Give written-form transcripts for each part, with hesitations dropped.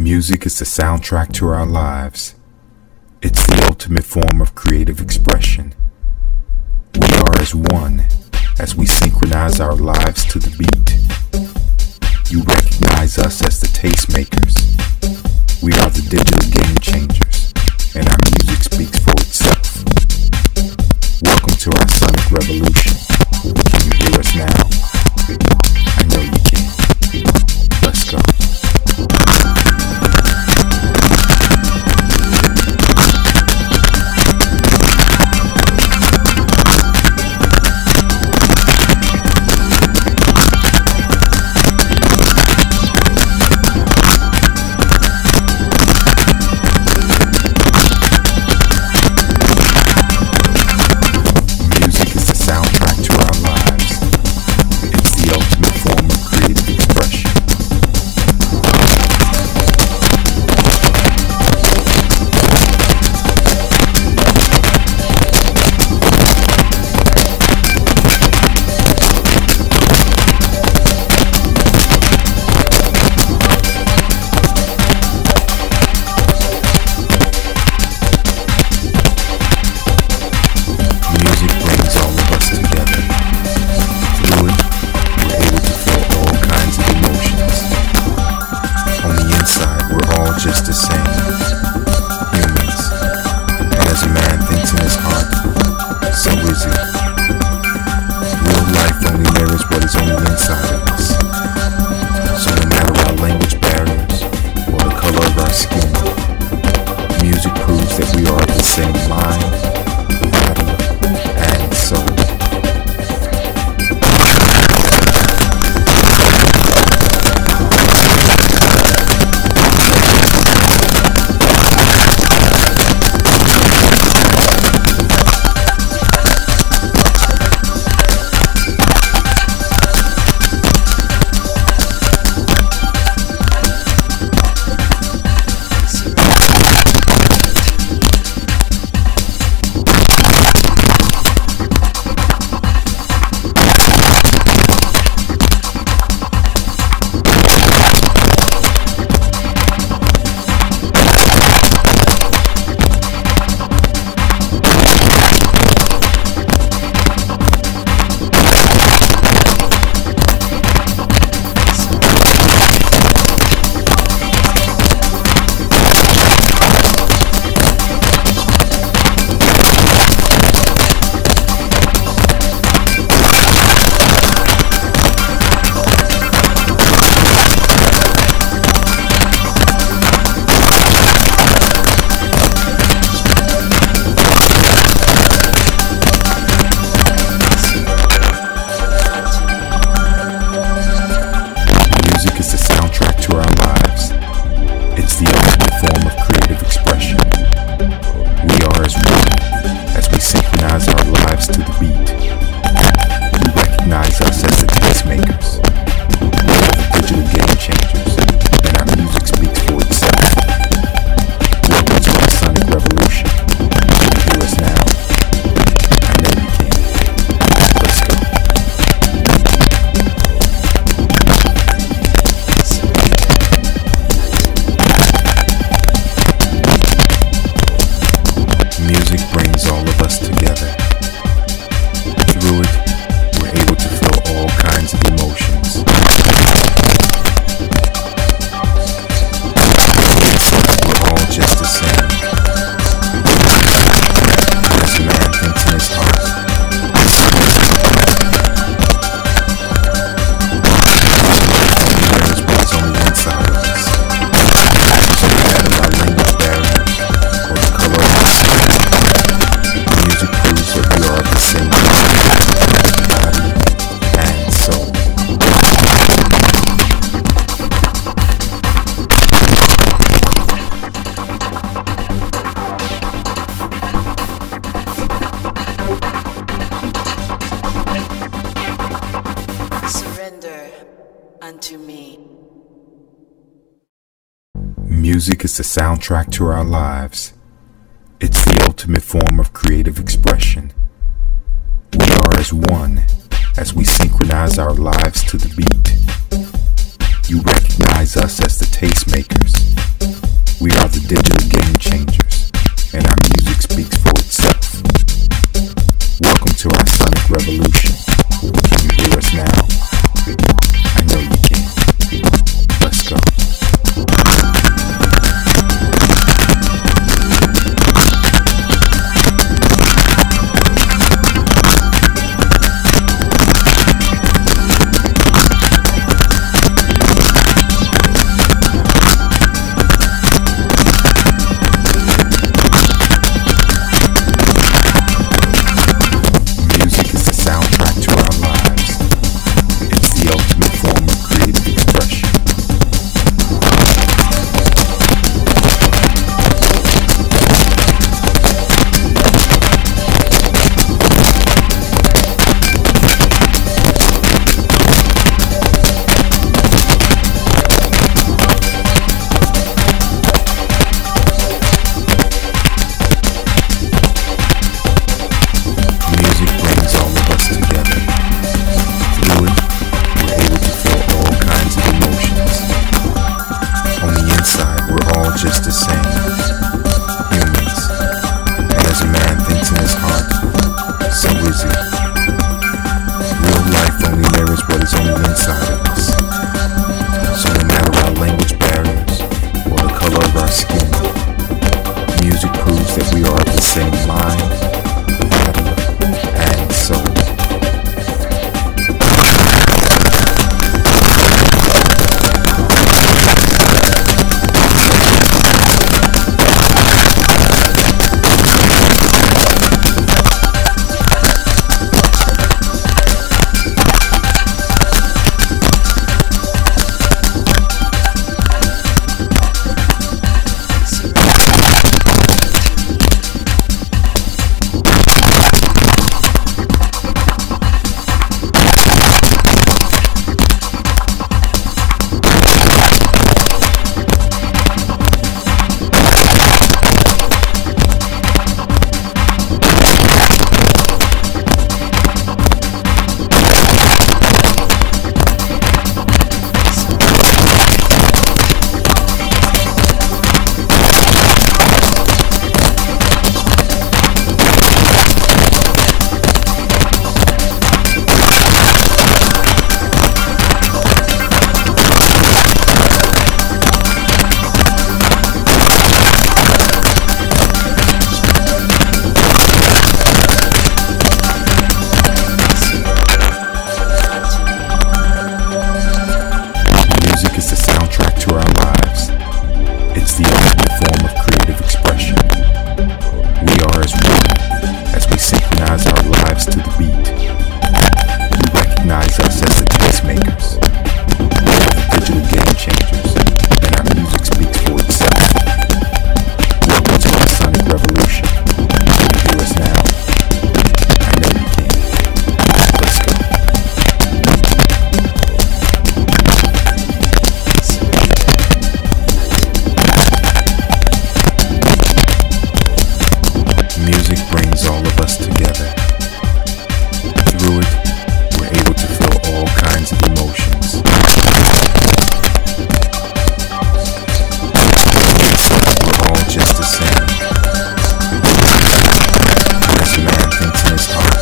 Music is the soundtrack to our lives. It's the ultimate form of creative expression. We are as one as we synchronize our lives to the beat. You recognize us as the tastemakers. We are the digital game changers, and our music speaks for itself. Welcome to our sonic revolution. Can you hear us now? I know you can. Let's go. Just the same, humans. And as a man thinks in his heart, so is he. Real life only mirrors what is on the inside of us. So no matter our language barriers or the color of our skin, music proves that we are of the same mind, body, and soul. The ultimate form of creative expression. We are as one as we synchronize our lives to the beat. You recognize us as the tastemakers. We are the digital game changers, and our music speaks for itself. Welcome to our sonic revolution. Can you hear us now? I know you can. Let's go. Music brings all of us together. Through it, we're able to feel all kinds of emotions. We're all just the same. As a man thinks in his heart, there's what's on the inside of us. So no matter our language barriers or the color of our skin, music proves that we are the same body and soul. Surrender unto me. Music is the soundtrack to our lives. It's the ultimate form of creative expression. We are as one as we synchronize our lives to the beat. You recognize us as the tastemakers. We are the digital game changers, and our music speaks for itself. Welcome to our sonic revolution. Can you hear us now? I know you can. Let's go. Just the same, humans. And as a man thinks in his heart, so is he. Real life only mirrors what is on the inside of us. So no matter our language barriers or the color of our skin, music proves that we are of the same mind, body, and soul. It's the ultimate form of creative expression. We are as one as we synchronize our lives to the beat. You recognize us as the tastemakers. We are the digital game changers, and our music speaks for itself. Welcome to our sonic revolution. Can you hear us now? I know you can. Let's go. Music brings all of us together. Through it, we're able to feel all kinds of emotions. We're all just the same. As a man thinks in his heart,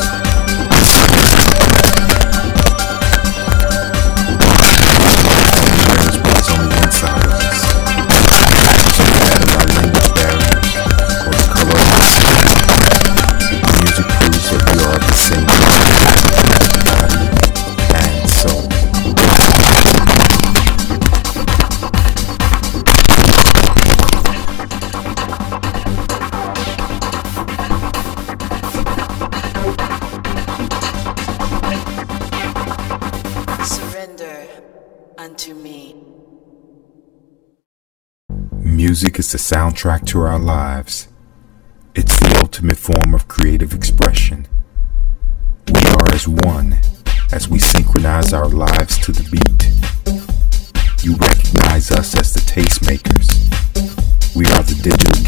mirrors what is on the inside of us. So no matter our language barriers or the color of our skin, music proves that we are of the same mind, body, and soul. Surrender unto me. Music is the soundtrack to our lives. It's the ultimate form of creative expression. We are as one as we synchronize our lives to the beat. You recognize us as the tastemakers. We are the digital